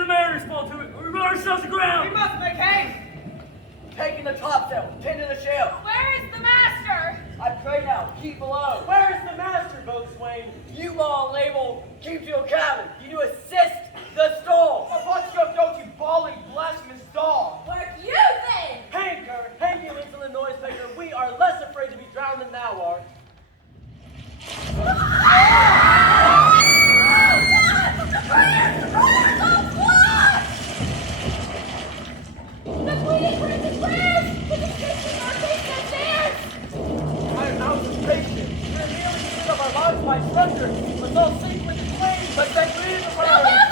the mariners fall to it, or we run ourselves aground. We must make haste. Taking the topsail, tending the shell. Where is the master? I pray now, keep below. Where is the master, boatswain? You all label, keep to your cabin. You do assist the storm. What's your don't you bawling blasphemous dog? What you think? Hang her, hang you insolent noise maker. We are less afraid to be drowned than thou art. The Queen Princess Wales! It is Christian our faith that dares! I am out of patience. We are nearly giving up our lives by thunder. Let's all sink with the flames, but they breathe the fire.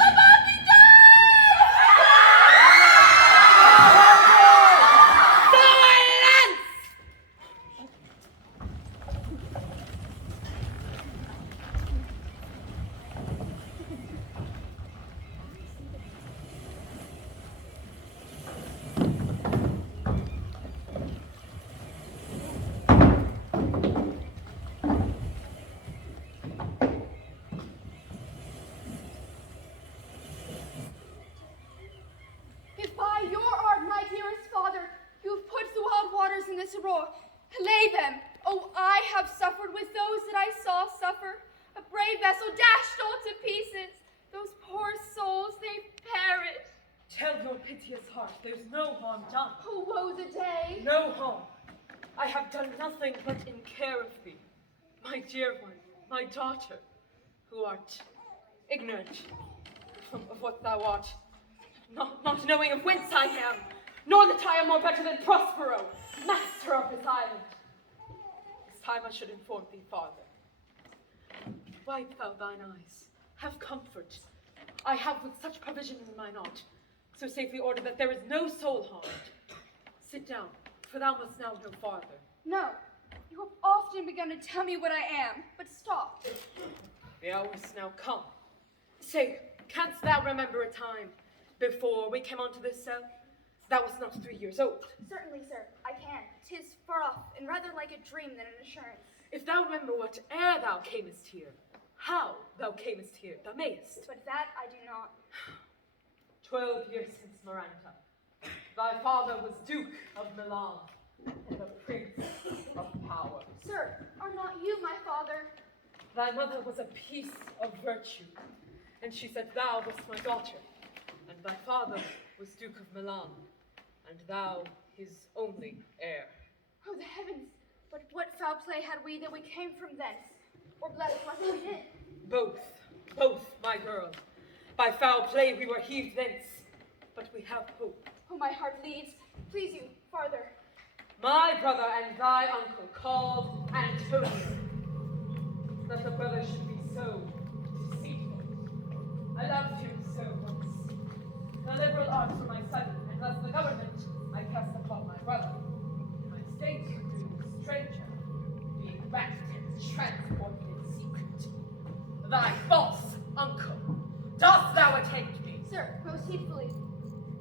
Lay them. Oh, I have suffered with those that I saw suffer. A brave vessel dashed all to pieces. Those poor souls, they perish. Tell your piteous heart there's no harm done. Oh, woe the day. No harm. I have done nothing but in care of thee, my dear one, my daughter, who art ignorant of what thou art, not knowing of whence I am, nor that I am more better than Prospero, master of this island. This time I should inform thee farther. Wipe thou thine eyes, have comfort. I have with such provision in mine art, so safely ordered that there is no soul harmed. Sit down, for thou must now go farther. No, you have often begun to tell me what I am, but stop. The hour is now come. Say, canst thou remember a time before we came unto this cell? Thou wast not 3 years old. Certainly, sir, I can. 'Tis far off, and rather like a dream than an assurance. If thou remember what ere thou camest here, how thou camest here, thou mayest. But that I do not. 12 years since Maranta, thy father was Duke of Milan, and a prince of power. Sir, are not you my father? Thy mother was a piece of virtue, and she said thou wast my daughter, and thy father was Duke of Milan, and thou his only heir. Oh, the heavens! But what foul play had we that we came from thence? Or blessed was we in? Both, my girl. By foul play we were heaved thence, but we have hope. Oh, my heart leads. Please you, farther. My brother and thy uncle called Antonio. That the brother should be so deceitful. I loved him so once. The liberal arts were my son, and thus the government I cast upon my brother. My state to a stranger, being racked and transported in secret. Thy false uncle, dost thou attend me? Sir, most heedfully.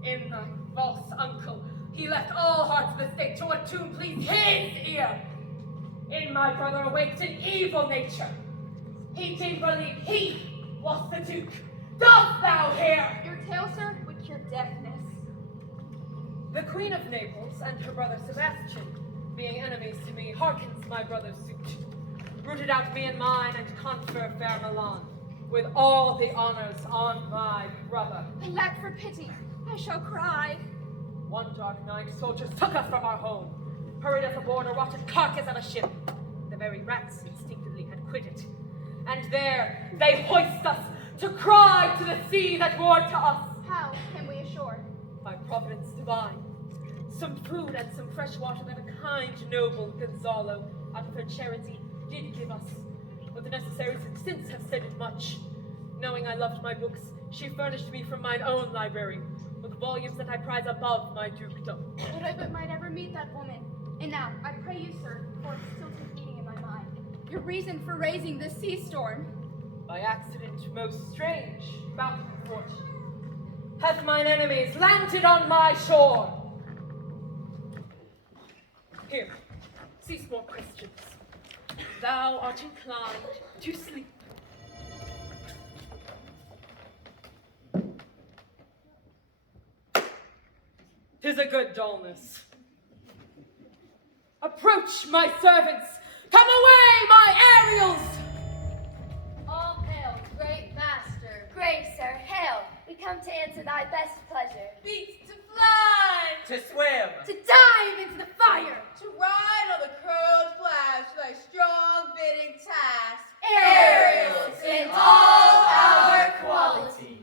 In thy false uncle, he left all hearts of the state to what tune pleased his ear. In my brother awaits an evil nature. He did believe he was the Duke. Dost thou hear? Your tale, sir, with your deafness. The Queen of Naples and her brother Sebastian, being enemies to me, hearkens my brother's suit. Rooted out me and mine, and confer fair Milan, with all the honors on my brother. Alack for pity, I shall cry. One dark night, soldiers took us from our home, hurried us aboard a rotted carcass of a ship. The very rats instinctively had quitted. And there they hoist us to cry to the sea that roared to us. How came we ashore? By providence divine. Some food and some fresh water that a kind, noble Gonzalo, out of her charity, did give us. But the necessaries since have steadied much. Knowing I loved my books, she furnished me from mine own library, with volumes that I prize above my dukedom. Would I but might ever meet that woman. And now, I pray you, sir, for it still takes meaning in my mind, your reason for raising this sea storm. By accident most strange, bountiful fortune, hath mine enemies landed on my shore. Here, cease more questions. Thou art inclined to sleep. 'Tis a good dullness. Approach, my servants! Come away, my Ariels! All hail, great master. Great sir, hail. We come to answer thy best pleasure. Beats to fly, To swim. To dive into the fire. to ride on the curled flash, thy strong bidding task. Aerials in all our qualities.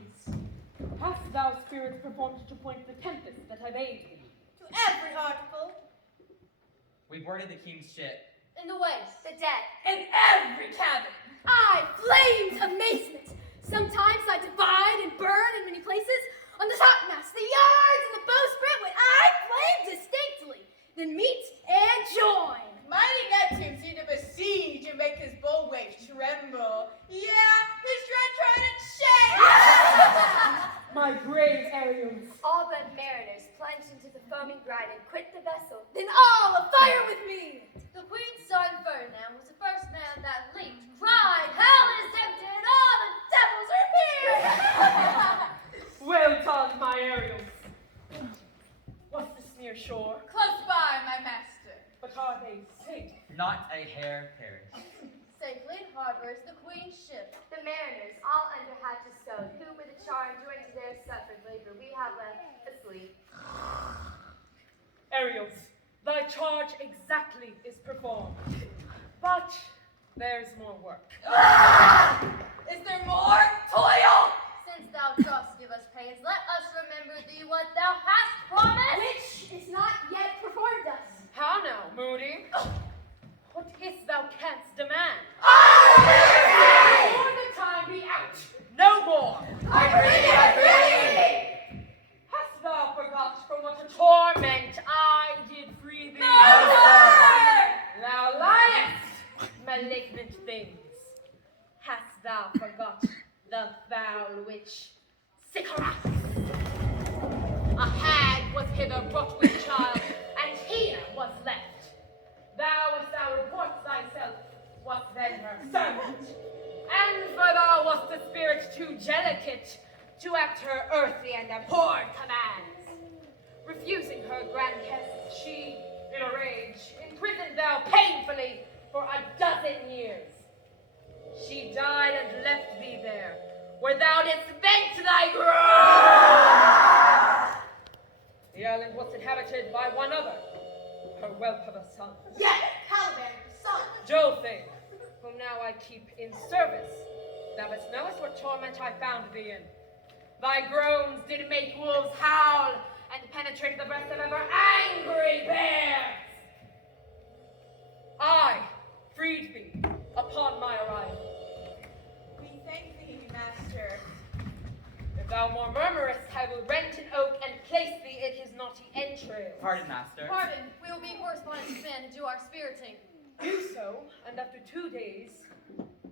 Hast thou, spirit, performed to point the tempest that I bade thee? To every article, We boarded the king's ship. In the waist, the deck. in every cabin. I flamed amazement. Sometimes I divide and burn in many places. On the topmast, the yards, and the bowsprit, when I flame distinctly, then meet and join. Mighty Neptune seemed to besiege and make his bow waves tremble. Yeah, his dread trident shake. My brave Ariels. All but mariners plunged into the foaming brine and quit the vessel. Then all afire with me. The queen's son Ferdinand was the first man that leaped, cried, "Hell is empty and all the devils are here!" Well done, my Ariels. What's this near shore? Close by, my master. But are they safe? Not a hair perished. Safely in harbor is the queen's ship. The mariners, all under hatches stowed, who with a charm joined to their suffered labor, we have left asleep. Ariels, thy charge exactly is performed. But there's more work. Is there more? Toil! Since thou dost give us pains, let us remember thee what thou hast promised. Which is not yet performed us. How now, Moody? What is't thou canst demand? Before the time be out, no more. Hast thou forgot from what a torment I did free thee? Thou liest, malignant things. Hast thou forgot the foul witch Sycorax? A hag was hither brought with child, and here was left. Thou, as thou reports thyself, wast then her servant, and for thou wast a spirit too delicate to act her earthly and abhorred commands. Refusing her grand hest, she, in a rage, imprisoned thou painfully for 12 years. She died and left thee there, where thou didst vent thy groan. The island was inhabited by one other, her whelp of a son. Yes, Caliban, son. Jothe, whom now I keep in service. Thou best knowest what torment I found thee in. Thy groans did make wolves howl, and penetrate the breast of ever angry bears. I freed thee upon my arrival. We thank thee, master. If thou more murmurest, I will rent an oak and place thee in his knotty entrails. Pardon, master. Pardon, we will be correspondence with men and do our spiriting. Do so, and after 2 days,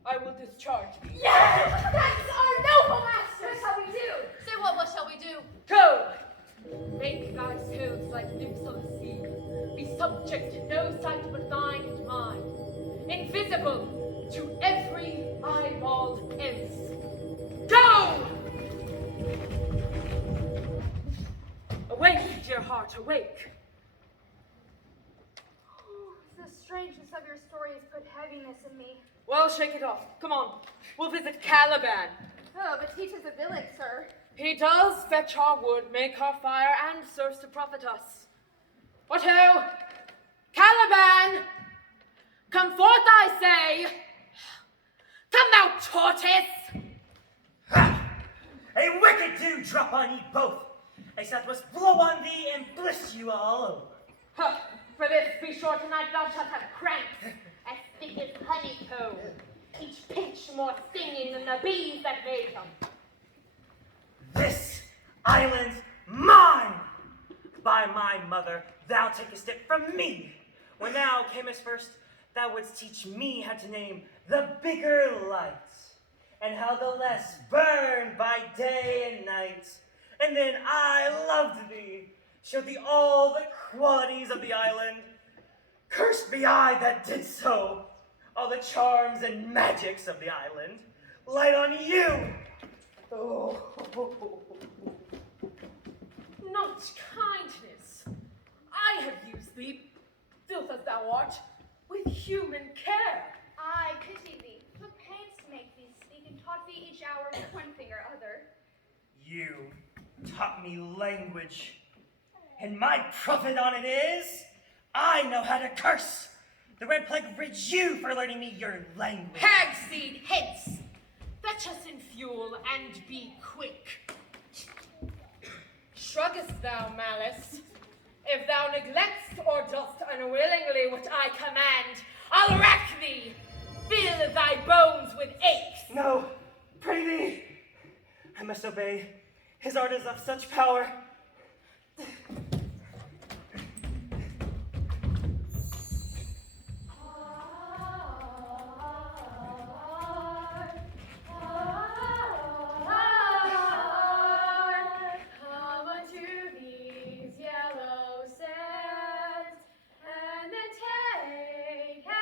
I will discharge thee. Yes! That's our noble master! That's how we do! Say what shall we do? Go! Make thy souls like nymphs on the sea. Be subject to no sight but thine and mine. Invisible to every eyeball else. Go! Awake, dear heart, awake. The strangeness of your story has put heaviness in me. Well, shake it off. Come on. We'll visit Caliban. Oh, but he is a villain, sir. He does fetch our wood, make our fire, and serves to profit us. What ho! Caliban! Come forth, I say! Come, thou tortoise! A wicked dew drop on ye both, as that must blow on thee and bliss you all over. Huh, for this be sure tonight thou shalt have cramps, as thick as honeycomb, each pinch more stinging than the bees that made them. This island's mine! By my mother, thou takest it from me. When thou camest first, thou wouldst teach me how to name the bigger lights, and how the less burn by day and night. And then I loved thee, showed thee all the qualities of the island. Cursed be I that did so, all the charms and magics of the island. Light on you! Oh. Not kindness, thou art, with human care. I pity thee. Took pains to make thee speak, and taught thee each hour with one thing or other. You taught me language, and my profit on it is I know how to curse. The Red Plague rids you for learning me your language. Hag seed, hence! Fetch us in fuel, and be quick. Shruggest thou, malice? If thou neglect'st or dost unwillingly what I command, I'll rack thee, fill thy bones with aches. No, pray thee. I must obey. His art is of such power. Come unto these yellow sands, and then take hands.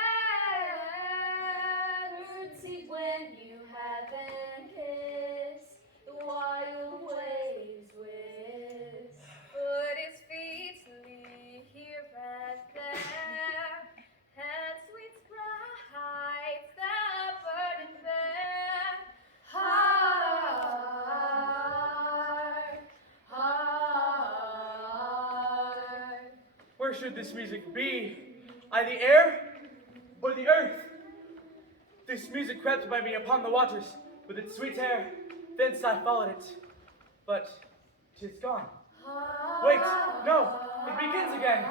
See when you have been kissed, the wild waves whisk. Put his feet here and there, and sweet sprites that burden there. Heart, heart. Where should this music be? I the air or the earth? This music crept by me upon the waters with its sweet air. Thence I followed it, but 'tis gone. Wait, no, it begins again.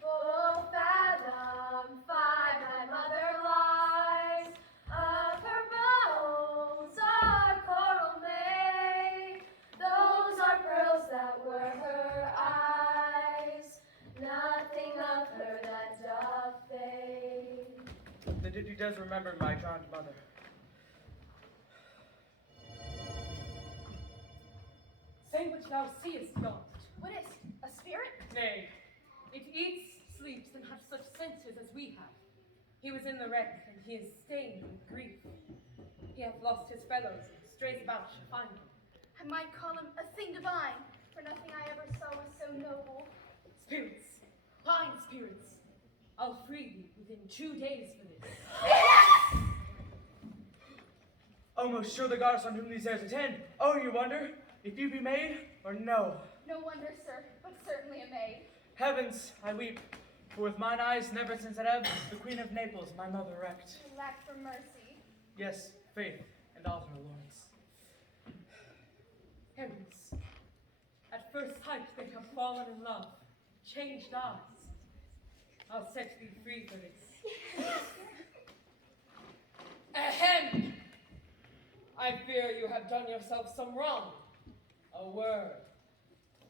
Full fathom five thy mother lies, of her bones are coral made, those are pearls that were her eyes, nothing of her that doth fade. The ditty does remember my drowned mother. Say what thou seest not. What is a spirit? Nay, it eats, sleeps, and hath such senses as we have. He was in the wreck, and he is stained with grief. He hath lost his fellows, and strays about to find them. I might call him a thing divine, for nothing I ever saw was so noble. Spirits, fine spirits, I'll free thee within 2 days for this. Almost sure the goddess on whom these airs attend. Oh, you wonder if you be maid or no? No wonder, sir, but certainly a maid. Heavens, I weep, for with mine eyes never since at ebb, the Queen of Naples, my mother wrecked. I lack for mercy. Yes, faith and all her lords. Heavens, at first sight they have fallen in love, changed eyes. I'll set thee free for this. Ahem! I fear you have done yourself some wrong. A word.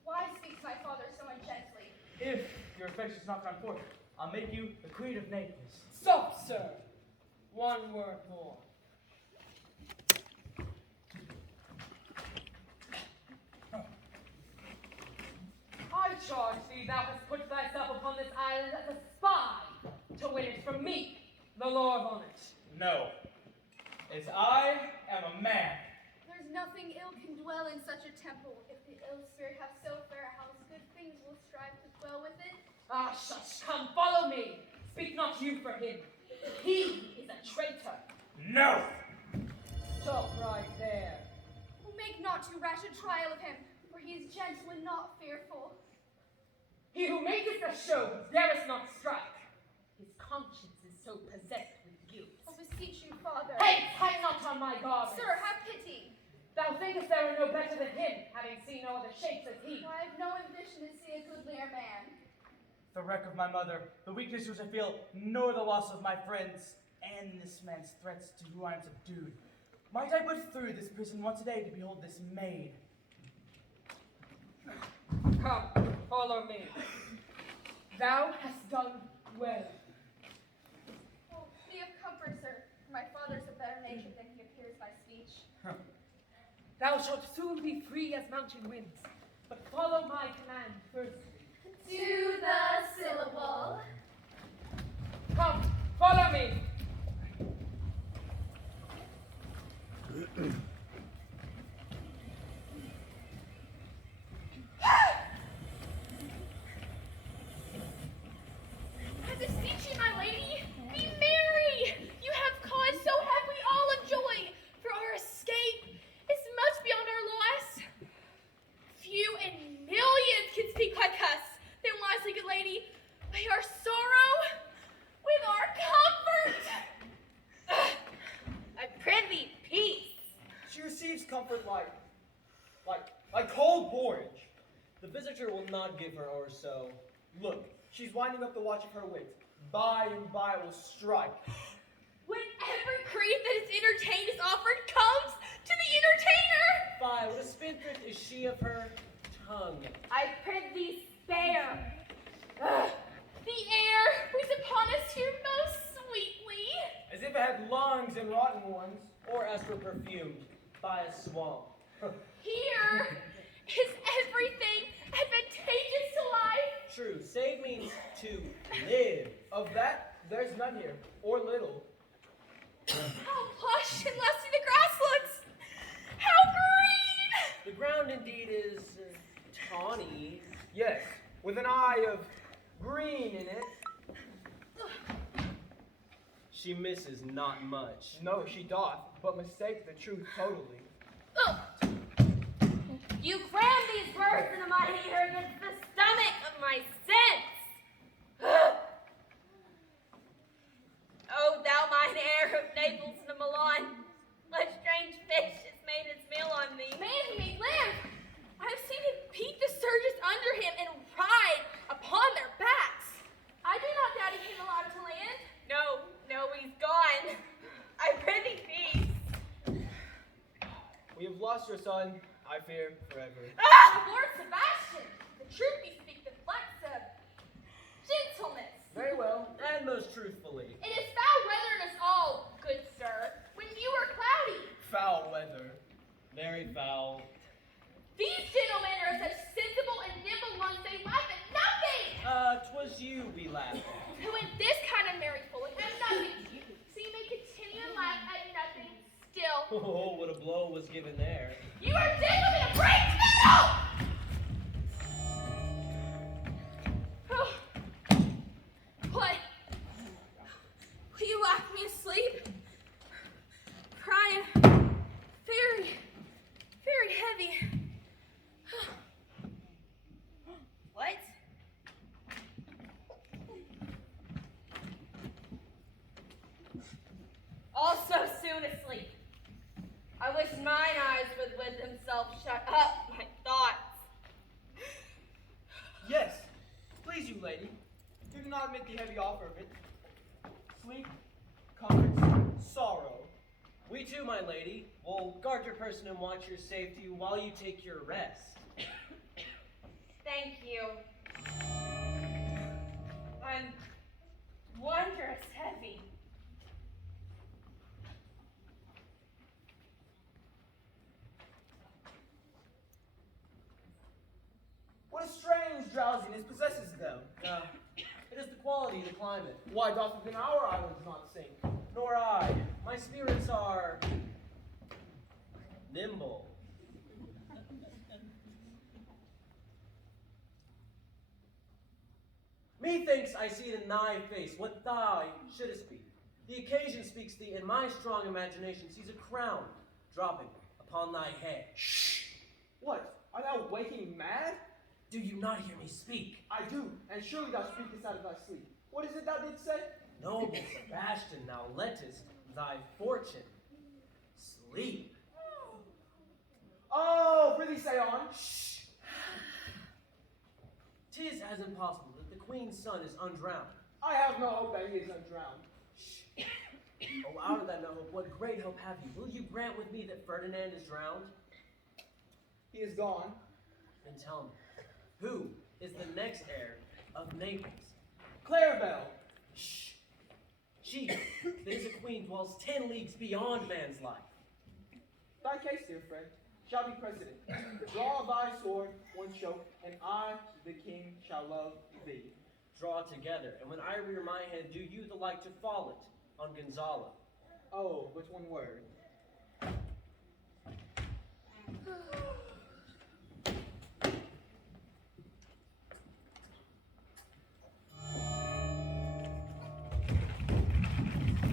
Why speaks my father so ungently? If your affection's not gone forth, I'll make you the Queen of Naples. Stop, sir. One word more. I charge thee thou hast put thyself upon this island as a spy to win it from me, the Lord on it. No, as I am a man. There's nothing ill can dwell in such a temple. If the ill spirit have so fair a house, good things will strive to dwell with it. Ah, shush, come, follow me. Speak not you for him. He is a traitor. No! Stop right there. Make not too rash a trial of him, for he is gentle and not fearful. He who maketh a show dareth not strike. His conscience is so possessed with guilt. I beseech you, father. Hey, hang not on my garment. Sir, have pity. Thou thinkest there are no better than him, having seen no other shapes as he. I have no ambition to see a goodlier man. The wreck of my mother, the weakness which I feel, nor the loss of my friends, and this man's threats to who I am subdued. Might I put through this prison once a day to behold this maid? Come, follow me. Thou hast done well. Oh, be of comfort, sir, for my father's a better nature than he appears by speech. Thou shalt soon be free as mountain winds, but follow my command first. To the syllable. Come, follow me. receives comfort like cold porridge. The visitor will not give her or so. Look, she's winding up the watch of her wit. By and by it will strike. When every creed that is entertained is offered comes to the entertainer. Fie, what a spendthrift is she of her tongue. I prithee spare. The air breathes upon us here most sweetly. As if it had lungs and rotten ones. Or as were perfumed by a swamp. Here is everything advantageous to life. True, save means to live. Of that, there's none here, or little. How lush and lusty the grass looks. How green. The ground indeed is tawny. Yes, with an eye of green in it. She misses not much. No, she doth, but mistakes the truth totally. You cram these words into my ear against the stomach of my sense. Oh, thou mine air of Naples and Milan, a strange fish has made its meal on me. Man, he made land. I have seen him beat the surges under him and ride upon their backs. I do not doubt he came alive to land. No, he's gone. I prithee peace. We have lost your son, I fear, forever. Lord Sebastian, the truth you speak deflects of gentleness. Very well. And most truthfully. It is foul weather in us all, good sir, when you are cloudy. Foul weather. Very foul. These gentlemen are such sensible and nimble ones, they laugh at nothing. 'Twas you we laughed at. Who in this kind of merry folly have nothing to you, so you may continue to laugh at nothing still. Oh, what a blow was given there. You are gentlemen of great fiddle! Oh. What? Will you laugh me asleep? Crying very, very heavy. What? All so soon asleep. I wish mine eyes would with themselves shut up my thoughts. Yes, please you, lady. Do not admit the heavy offer of it. Sleep, comforts, sorrow. We too, my lady, will guard your person and watch your safety while you take your rest. Thank you. I'm wondrous heavy. What a strange drowsiness possesses them. It is the quality, the climate. Why doth within our islands not sink? Nor I. My spirits are nimble. Methinks I see it in thy face, what thou shouldest be. The occasion speaks thee, and my strong imagination sees a crown dropping upon thy head. Shh! What? Art thou waking mad? Do you not hear me speak? I do, and surely thou speakest out of thy sleep. What is it thou didst say? Noble Sebastian, thou lettest thy fortune sleep. Oh, prithee say on. Shh! 'Tis as impossible that the queen's son is undrowned. I have no hope that he is undrowned. Shh! Oh, out of that no hope, what great hope have you? Will you grant with me that Ferdinand is drowned? He is gone. Then tell me, who is the next heir of Naples? Clarabelle. Shh! She that is a queen dwells 10 leagues beyond man's life. Thy case, dear friend, shall be precedent. Draw thy sword, one choke, and I, the king, shall love thee. Draw together, and when I rear my head, do you the like to fall it on Gonzalo. Oh, but one word.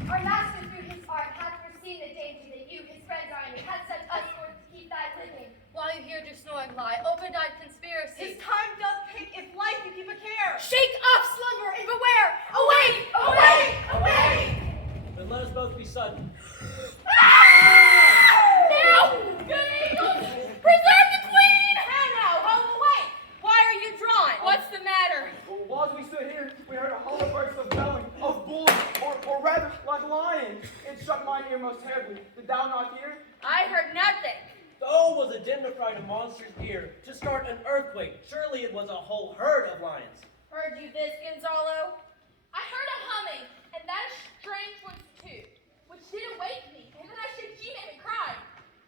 Our master through his art hath foreseen the danger that you, his friends, are in, and hath sent us forth to keep thy living. While you here do snore and lie, overnight conspiracy. His time doth take its life, you keep a care. Shake off slumber and beware! Awake! Awake! Awake! Then let us both be sudden. Now! thou not hear? I heard nothing. Oh, was a dignified monster's ear to start an earthquake. Surely it was a whole herd of lions. Heard you this, Gonzalo? I heard a humming, and that a strange one too, which did awake me, and then I should she made me cry.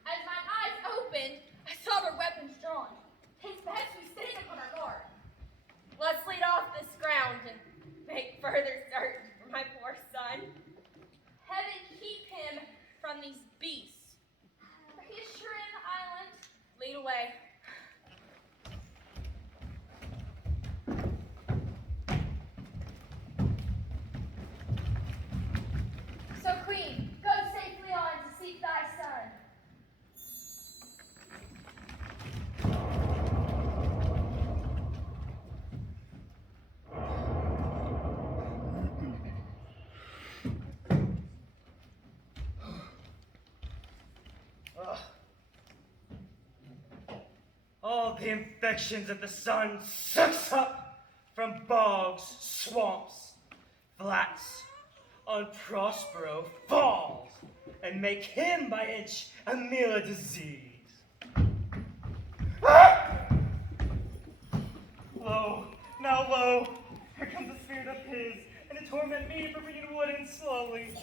As my eyes opened, I saw their weapons drawn. 'Tis best we stay upon our guard. Let's lead off this ground and make further search for my poor son. Heaven keep him from these beasts. For he is sure in the island. Lead away. So, Queen, go safely on to seek thy son. All the infections that the sun sucks up from bogs, swamps, flats, on Prospero falls and make him by inch a meal of disease. Ah! Lo, now lo, here comes the spirit of his, and to torment me for bringing wood in slowly.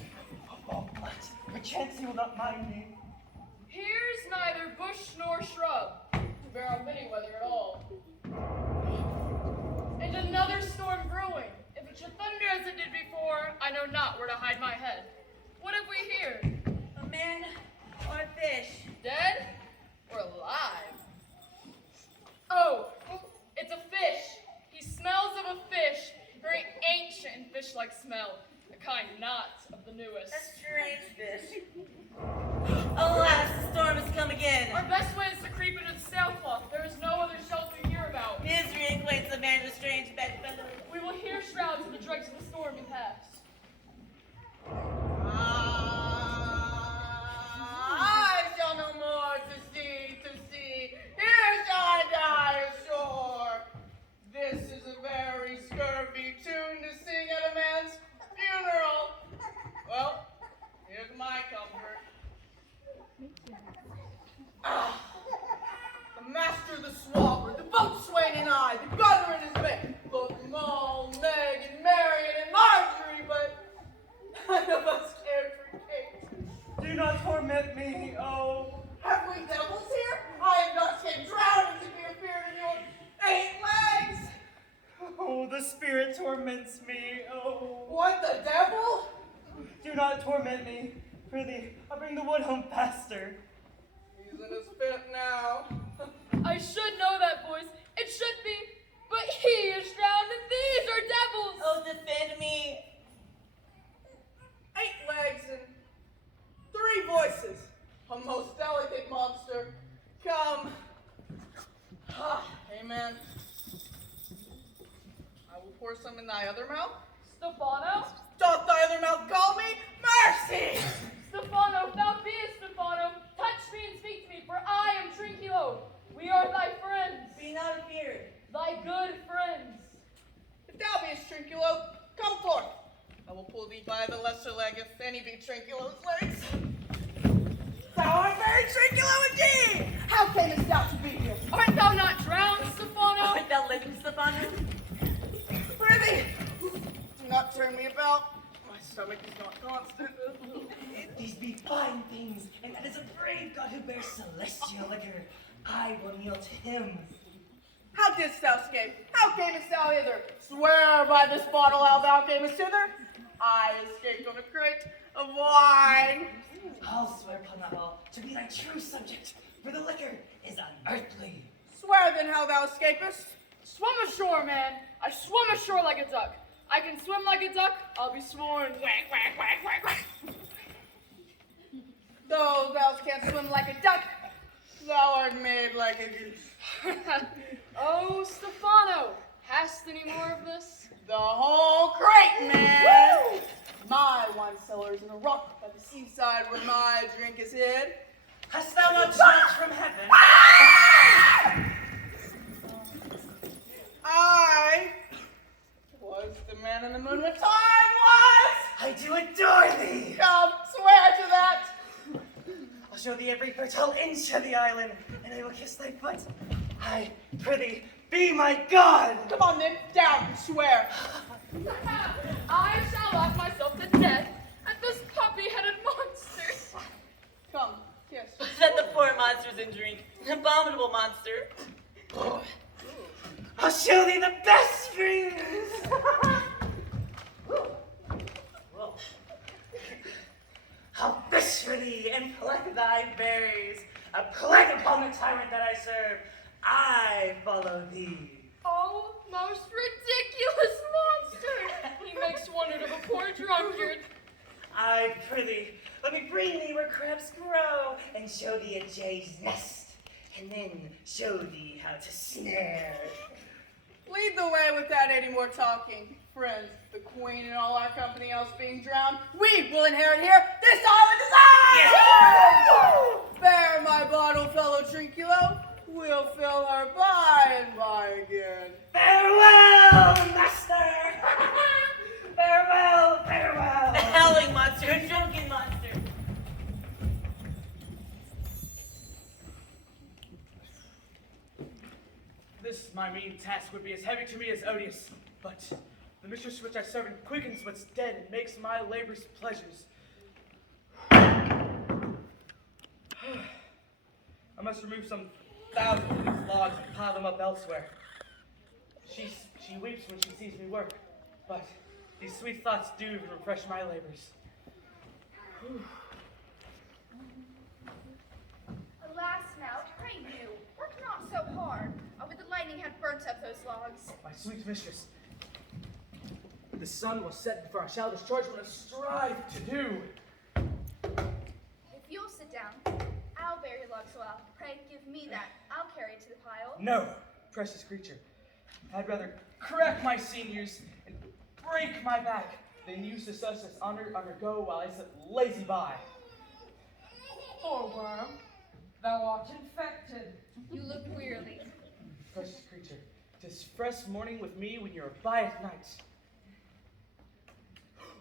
Oh, but perchance he will not mind me. Here's neither bush nor shrub to bear on many weather at all. And another storm brewing. If it should thunder as it did before, I know not where to hide my head. What have we here? A man or a fish? Dead or alive? Oh, it's a fish. He smells of a fish, very ancient and fish-like smell, a kind not of the newest. A strange fish. Alas, the storm has come again. Our best way is to creep into the sailcloth. There is no other shelter here about. Misery acquaints a man with strange bedfellows. We will hear shrouds of the dregs of the storm and pass. I shall no more to see. Here shall I die ashore. This is a very scurvy tune to sing at a man's funeral. Well, here's my comfort. The master of the swabber, the boatswain and I, the gunner in his mate, both Moll, Meg, and Marion, and Marjorie, but none of us cared for Kate. Do not torment me, oh. Have we devils here? I am not yet drowning to be afeard of your 8 legs. Oh, the spirit torments me, oh. What, the devil? Do not torment me. Prithee, I'll bring the wood home faster. He's in his fit now. I should know that voice. It should be. But he is drowned and these are devils. Oh, defend me. 8 legs and 3 voices. A most delicate monster. Come. Amen. I will pour some in thy other mouth. Stefano? Doth thy other mouth call me? Mercy! Stefano, if thou beest Stefano, touch me and speak to me, for I am Trinculo. We are thy friends. Be not afeard. Thy good friends. If thou beest Trinculo, come forth. I will pull thee by the lesser leg if any be Trinculo's legs. Thou art very Trinculo indeed! How camest thou to be here? Art thou not drowned, Stefano? Art thou living, Stefano? Prithee, do not turn me about. My stomach is not constant. These be fine things, and that is a brave God who bears celestial liquor. I will kneel to him. How didst thou escape? How camest thou hither? Swear by this bottle how thou camest hither. I escaped on a crate of wine. I'll swear upon that all to be thy true subject, for the liquor is unearthly. Swear then how thou escapest. Swim ashore, man. I swim ashore like a duck. I can swim like a duck. I'll be sworn. Quack, quack, quack, quack, quack. Though thou canst swim like a duck, thou art made like a goose. Oh, Stefano, hast any more of this? The whole crate, man! Woo! My wine cellar is in a rock at the seaside where my drink is hid. Hast thou not judged from heaven? I was the man in the moon which I was! I do adore thee! Come, swear to that! I'll show thee every fertile inch of the island, and I will kiss thy foot. I prithee, be my God! Come on, then, down, swear. I shall laugh myself to death at this puppy-headed monster. Come, kiss. Let the poor monsters in drink. Abominable monster. I'll show thee the best springs! I'll fish for thee and pluck thy berries. A plague upon the tyrant that I serve. I follow thee. Oh, most ridiculous monster! He makes one out of a poor drunkard. I prithee, let me bring thee where crabs grow, and show thee a jay's nest, and then show thee how to snare. Lead the way without any more talking. Friends, the queen and all our company else being drowned, we will inherit here this island is ours! Yeah. Bear my bottle, fellow Trinculo. We'll fill her by and by again. Farewell, master! Farewell, farewell! A howling monster, a drunken monster. This, my mean task, would be as heavy to me as odious, but the mistress which I serve quickens what's dead and makes my labors pleasures. I must remove some thousands of these logs and pile them up elsewhere. She weeps when she sees me work, but these sweet thoughts do refresh my labors. Alas now, pray you, work not so hard, or would the lightning have burnt up those logs. My sweet mistress, the sun will set before I shall discharge what I strive to do. If you'll sit down, I'll bear your logs well. Pray give me that. I'll carry it to the pile. No, precious creature. I'd rather crack my sinews and break my back than use the such as undergo while I sit lazy by. Poor worm, thou art infected. You look wearily. Precious creature, 'tis fresh morning with me when you're by at night.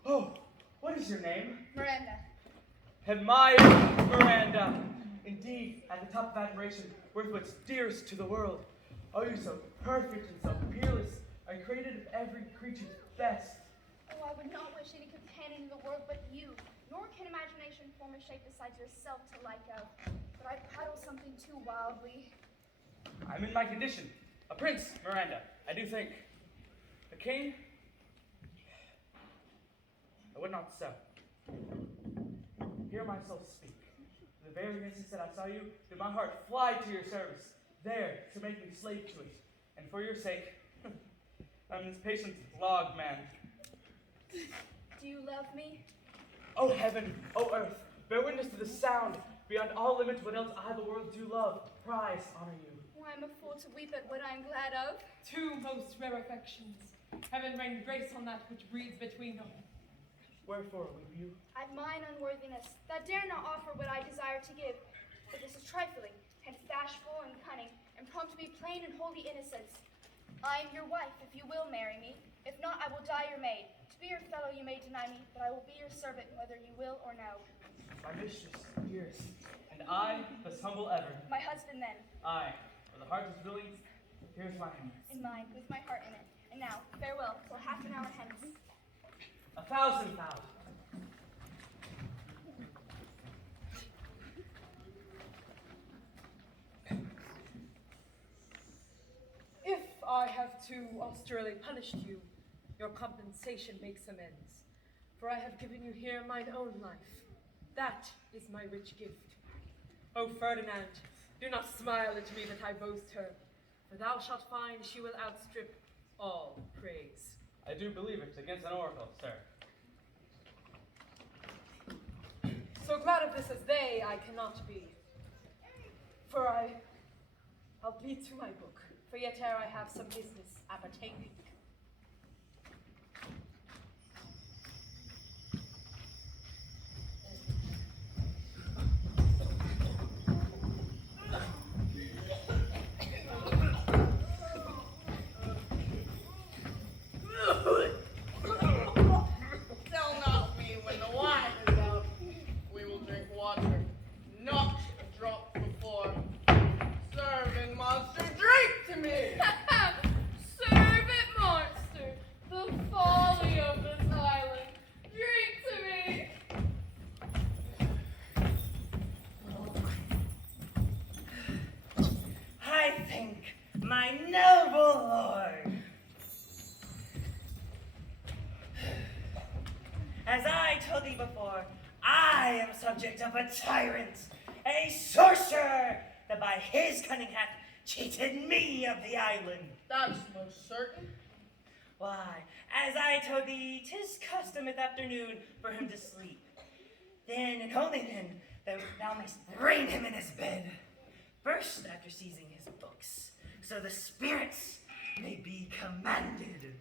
Oh, what is your name? Miranda. Admire Miranda. Indeed, at the top of admiration, worth what's dearest to the world. Oh, you're so perfect and so peerless. I created of every creature's best. Oh, I would not wish any companion in the world but you, nor can imagination form a shape besides yourself to like of. But I prattle something too wildly. I'm in my condition. A prince, Miranda, I do think. A king? I would not so. Hear my soul speak. The very instant that I saw you, did my heart fly to your service, there to make me slave to it. And for your sake, I'm this patient log man. Do you love me? O heaven, O earth, bear witness to the sound. Beyond all limits, what else I, the world, do love, prize, honor you. Oh, I'm a fool to weep at what I'm glad of. Two most rare affections. Heaven rain grace on that which breathes between them. Wherefore weep you? I've mine unworthiness, that dare not offer what I desire to give. For this is trifling, hence bashful and cunning, and prompt to be plain and holy innocence. I am your wife, if you will marry me. If not, I will die your maid. To be your fellow you may deny me, but I will be your servant, whether you will or no. My mistress, dearest, and I, thus humble ever. My husband then, I, where the heart is willing, here's my hand. in mine, with my heart in it. And now, farewell, till half an hour hence. 1,000,000. If I have too austerely punished you, your compensation makes amends. For I have given you here mine own life. That is my rich gift. O Ferdinand, do not smile at me that I boast her, for thou shalt find she will outstrip all praise. I do believe it against an oracle, sir. So glad of this as they I cannot be. For I'll be to my book, for yet ere I have some business appertaining. Tell not me when the wine is up. We will drink water, not my noble lord. As I told thee before, I am subject of a tyrant, a sorcerer, that by his cunning hath cheated me of the island. That's most certain. Why, as I told thee, 'tis custom at afternoon for him to sleep. Then, and only then, thou mayst brain him in his bed. First, after seizing his books, so the spirits may be commanded.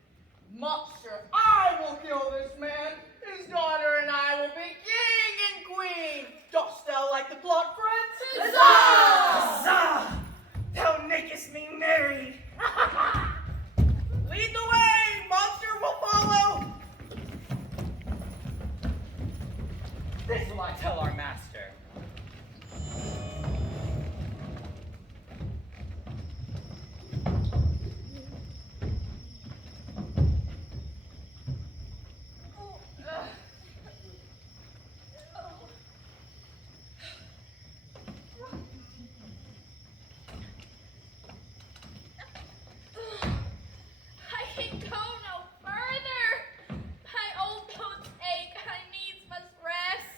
Monster, I will kill this man. His daughter and I will be king and queen. Dost thou like the plot, friends? Huzzah! Thou makest me merry. Lead the way, monster will follow. This will I tell our master. I can go no further. My old bones ache. I needs must rest.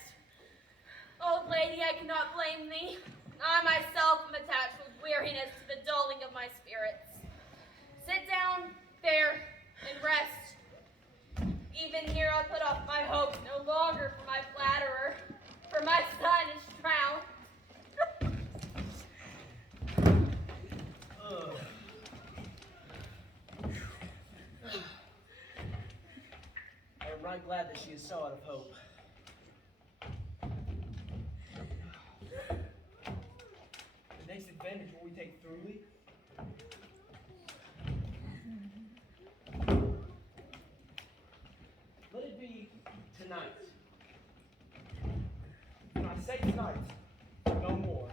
Old lady, I cannot blame thee. I myself am attached with weariness to the dulling of my spirits. Sit down there and rest. Even here I'll put off my hopes no longer for my flatterer, for my son is drowned. I am right glad that she is so out of hope. The next advantage will we take thoroughly? Let it be tonight. When I say tonight, no more.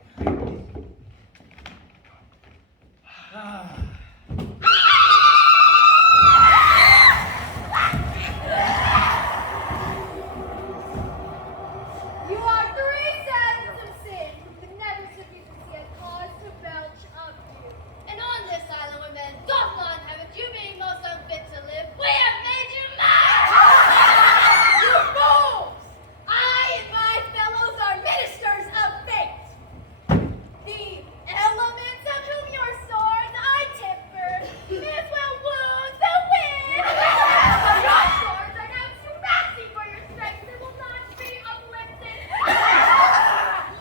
You are three sons of sin who could never sufficiently have cause to belch of you. And on this island where men doth not inhabit, you being most unfit to live, we have made you mad! You fools! I and my fellows are ministers of fate. The elements of whom your swords I tempered, as well wounds the wind. Your swords are now too raspy for your strength and will not be uplifted.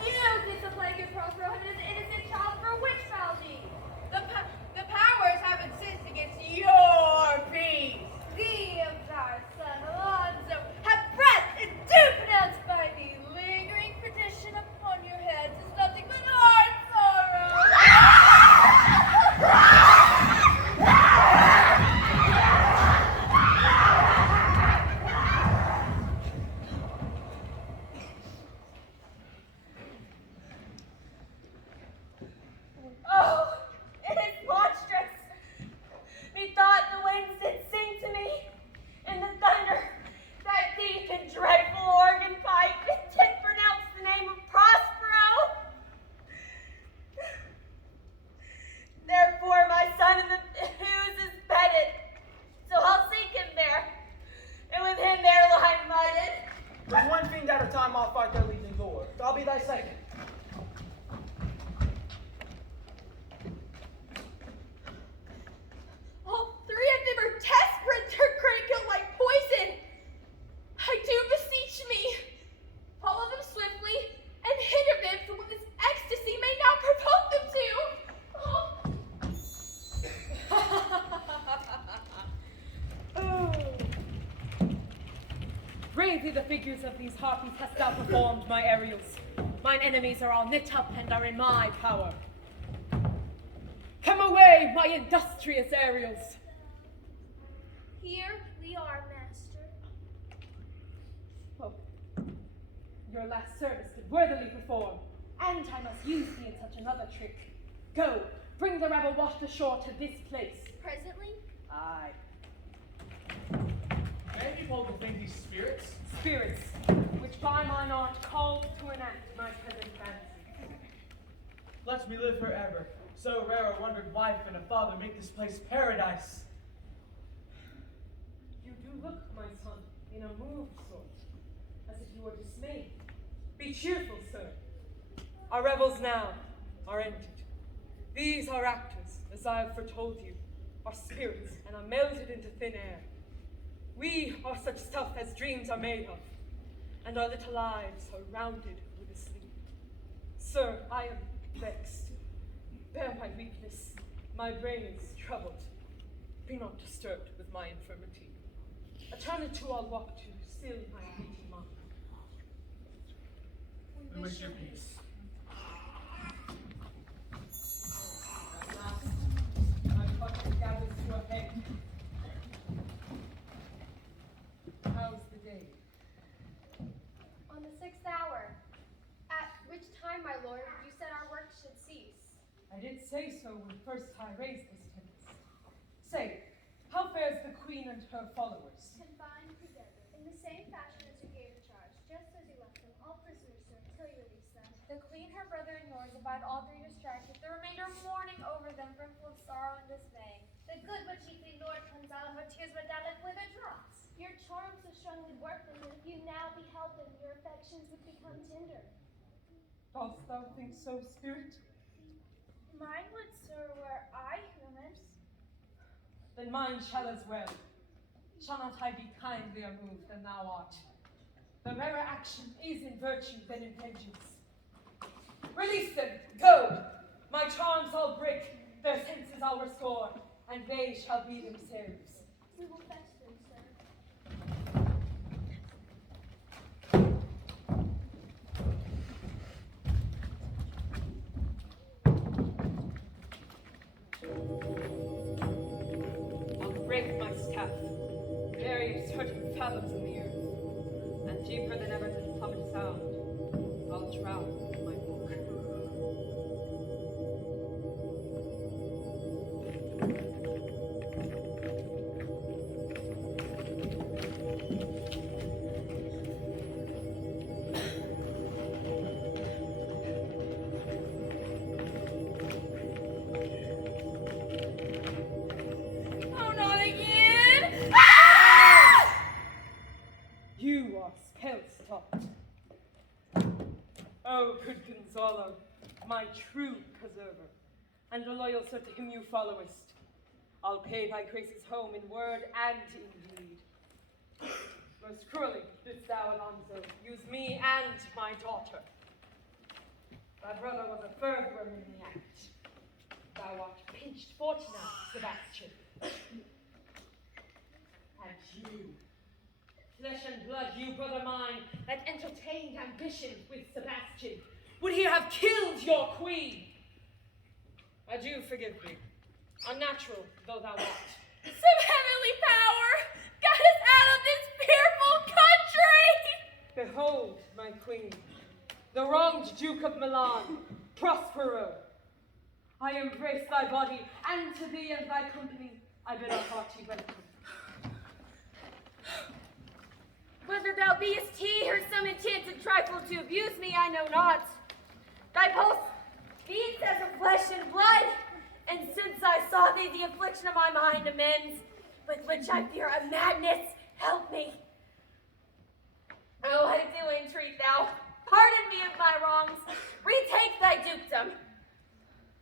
You did the plague of Prospero and his innocent child for which foul deed? The powers have insisted against your peace. Thee of our son Alonso have breath and do pronounced by thee. Lingering petition upon your heads is nothing but heart Oh, it is monstrous. Methought the winds did sing to me, and the thunder, that deep and dreadful organ pipe, it did pronounce the name of Prospero. Therefore my son in the ooze is bedded, so I'll seek him there, and with him there lie mudded. With one fiend at a time, I'll fight their legions o'er. I'll be thy second. All three of them are desperate, they're critical like poison. I do beseech me, follow them swiftly and hinder them from what this ecstasy may now provoke them to. Bring thee the figures of these harpies hast thou performed, my aerials. Mine enemies are all knit up and are in my power. Come away, my industrious aerials. Here we are, master. Oh, your last service did worthily perform, and I must use thee in such another trick. Go, bring the rabble washed ashore to this place. Presently? Aye. May we both think these spirits? Spirits, which by mine art called to enact my present fancy. Let me live forever, So rare a wondered wife and a father make this place paradise. You do look, my son, in a moved sort, as if you were dismayed. Be cheerful, sir. Our revels now are ended. These are actors, as I have foretold you, are spirits and are melted into thin air. We are such stuff as dreams are made of, and our little lives are rounded with a sleep. Sir, I am vexed. Bear my weakness. My brain is troubled. Be not disturbed with my infirmity. A turn or two I'll walk to still my beating mind. We wish you peace. At last, my bucket gathers to a head. How's the day? On the 6th hour, at which time, my lord, you said our work should cease. I did say so when first I raised this tempest. Say, how fares the queen and her followers? Confined, preserved, in the same fashion as you gave the charge, just as you left them, all prisoners, sir, till you release them. The queen, her brother, and yours abide all three distracted, the remainder mourning over them, brimful of sorrow and dismay. The good but chiefly Lord comes out of her tears, but down like withered drops. Your charms so strongly work them, that if you now beheld them, your affections would become tender. Dost thou think so, spirit? Mine would, sir, were I human. Then mine shall as well. Shall not I be kindlier moved than thou art? The rarer action is in virtue than in vengeance. Release them, go! My charms I'll break, their senses I'll restore, and they shall be themselves. We will fetch them, sir. I'll break my staff, bury certain fathoms in the earth, and deeper than ever did plummet sound, I'll drown my book. Oh, not again! You are spell-stopped. Oh, good Gonzalo, my true preserver, and a loyal sir to him you followest. I'll pay thy graces home in word and in deed. Most cruelly didst thou, Alonso, use me and my daughter. Thy brother was a third worm in the act. Thou art pinched fortunate, Sebastian. And you, flesh and blood, you brother mine, that entertained ambition with Sebastian, would he have killed your queen? Adieu, forgive me, unnatural though thou art. Some heavenly power got us out of this fearful country! Behold, my queen, the wronged Duke of Milan, Prospero. I embrace thy body, and to thee and thy company I bid a hearty welcome. Whether thou beest he or some enchanted trifle to abuse me, I know not. Thy pulse beats as of flesh and blood, and since I saw thee, the affliction of my mind amends, with which I fear a madness. Help me. Oh, I do entreat thou, pardon me of my wrongs, retake thy dukedom.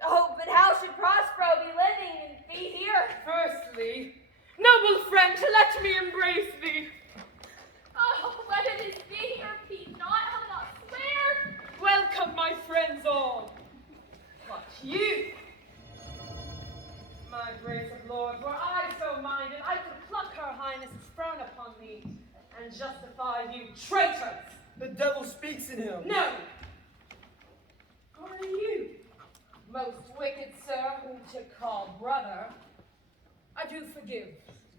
Oh, but how should Prospero be living and be here? Firstly, noble friend, let me embrace thee. Oh, whether this be or be not, I'll not swear. Welcome, my friends all. But you, my grace of Lord, were I so minded, I could pluck her highness's frown upon thee and justify you traitors. The devil speaks in him. No. Or are you, most wicked sir, whom to call brother? I do forgive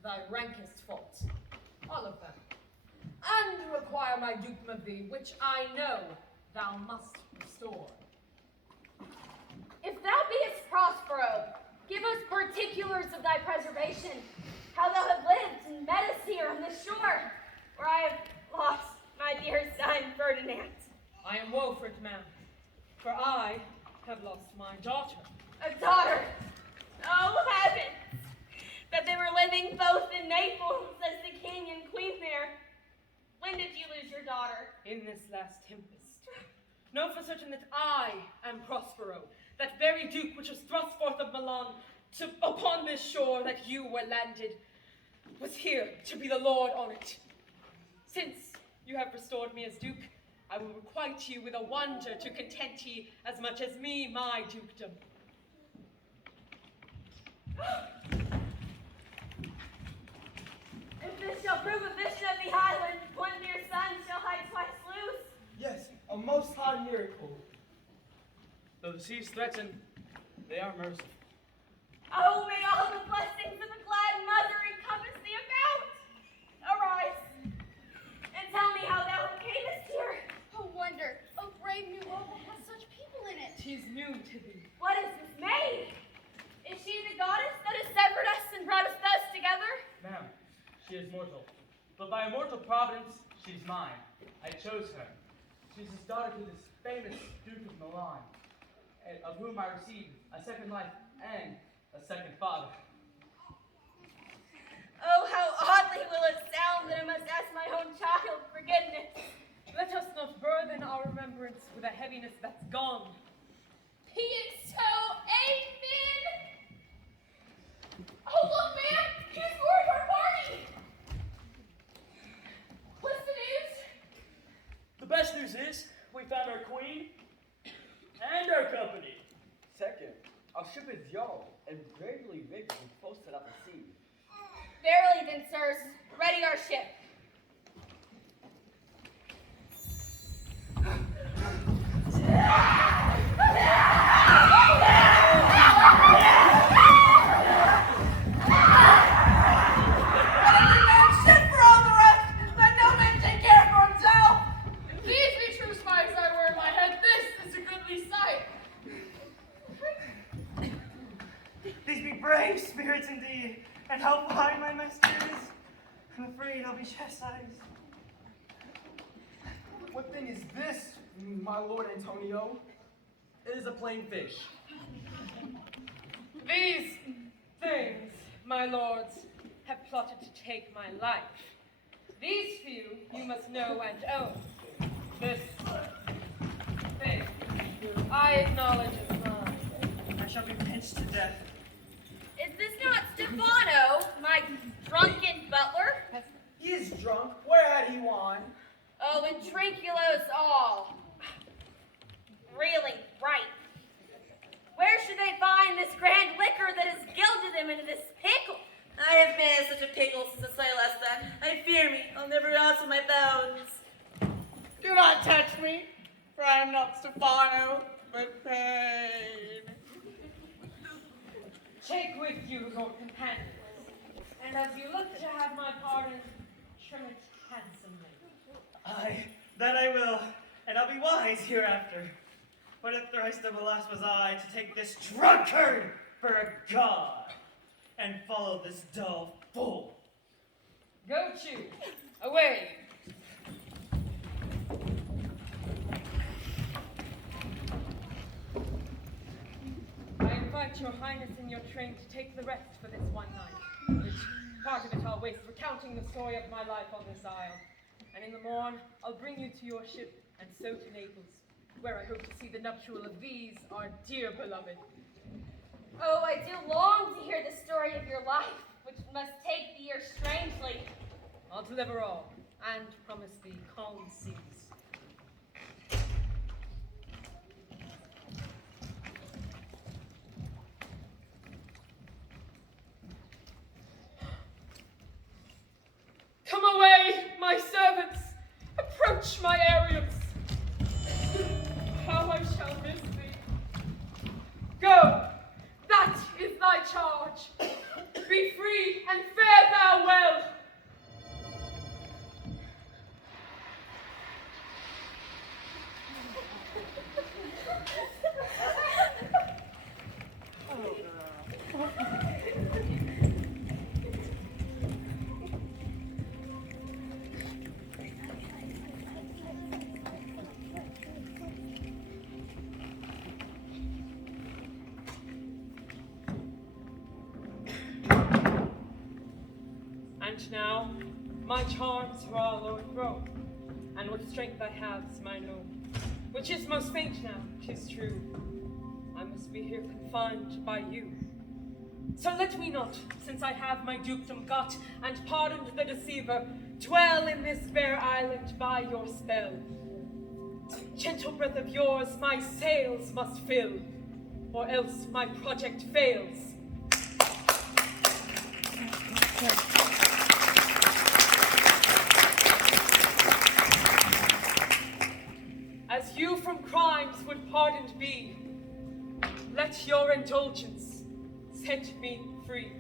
thy rankest faults, all of them, and require my dukedom of thee, which I know thou must restore. If thou beest Prospero, give us particulars of thy preservation, how thou hast lived and met us here on the shore, where I have lost my dear son Ferdinand. I am Woeford, man, for I have lost my daughter. A daughter! Oh, heavens! That they were living both in Naples as the king and queen there. When did you lose your daughter? In this last tempest. Know for certain that I am Prospero, that very duke which was thrust forth of Milan upon this shore that you were landed, was here to be the lord on it. Since you have restored me as duke, I will requite you with a wonder to content ye as much as me my dukedom. If this shall prove a vision of the highland, one dear son shall hide twice loose. Yes, a most high miracle. Though the seas threaten, they are merciful. Oh, may all the blessings of a glad mother encompass thee about. Arise, and tell me how thou camest here. A wonder, a brave new world that has such people in it. 'Tis new to thee. What is this maid? Is she the goddess that has severed us and brought us thus together? Ma'am, she is mortal, but by a mortal providence, she's mine. I chose her. She's his daughter to this famous Duke of Milan, of whom I received a second life and a second father. Oh, how oddly will it sound that I must ask my own child forgiveness. Let us not burden our remembrance with a heaviness that's gone. He is so amen. Oh, look, ma'am, here's more of our party. What's the news? The best news is we found our queen and our company. Second, our ship is young and bravely rigged and posted out to sea. Verily then, sirs, ready our ship. Brave spirits indeed, and how fine my master is. I'm afraid I'll be chastised. What thing is this, my lord Antonio? It is a plain fish. These things, my lords, have plotted to take my life. These few you must know and own. This thing I acknowledge as mine. I shall be pinched to death. Is this not Stefano, my drunken butler? He is drunk. Where had he won? Oh, and Trinculos all. Really right. Where should they find this grand liquor that has gilded them into this pickle? I have been in such a pickle since the sleigh last night. I fear me, I'll never out of my bones. Do not touch me, for I am not Stefano, but pain. Take with you your companions, and as you look to have my pardon, trim it handsomely. Aye, that I will, and I'll be wise hereafter. What a thrice double ass was I to take this drunkard for a god, and follow this dull fool. Go to, away. I invite your highness and your train to take the rest for this one night, which part of it I'll waste recounting the story of my life on this isle. And in the morn, I'll bring you to your ship, and so to Naples, where I hope to see the nuptial of these, our dear beloved. Oh, I do long to hear the story of your life, which must take the year strangely. I'll deliver all, and promise thee calm seas. Come away, my servants! Approach my Arians! How I shall miss thee! Go! That is thy charge! Be free and fare thou well! And now, my charms are all o'erthrown, and what strength I have is mine own, which is most faint now, 'tis true. I must be here confined by you. So let me not, since I have my dukedom got, and pardoned the deceiver, dwell in this fair island by your spell. Gentle breath of yours my sails must fill, or else my project fails. As you from crimes would pardoned be, let your indulgence set me free.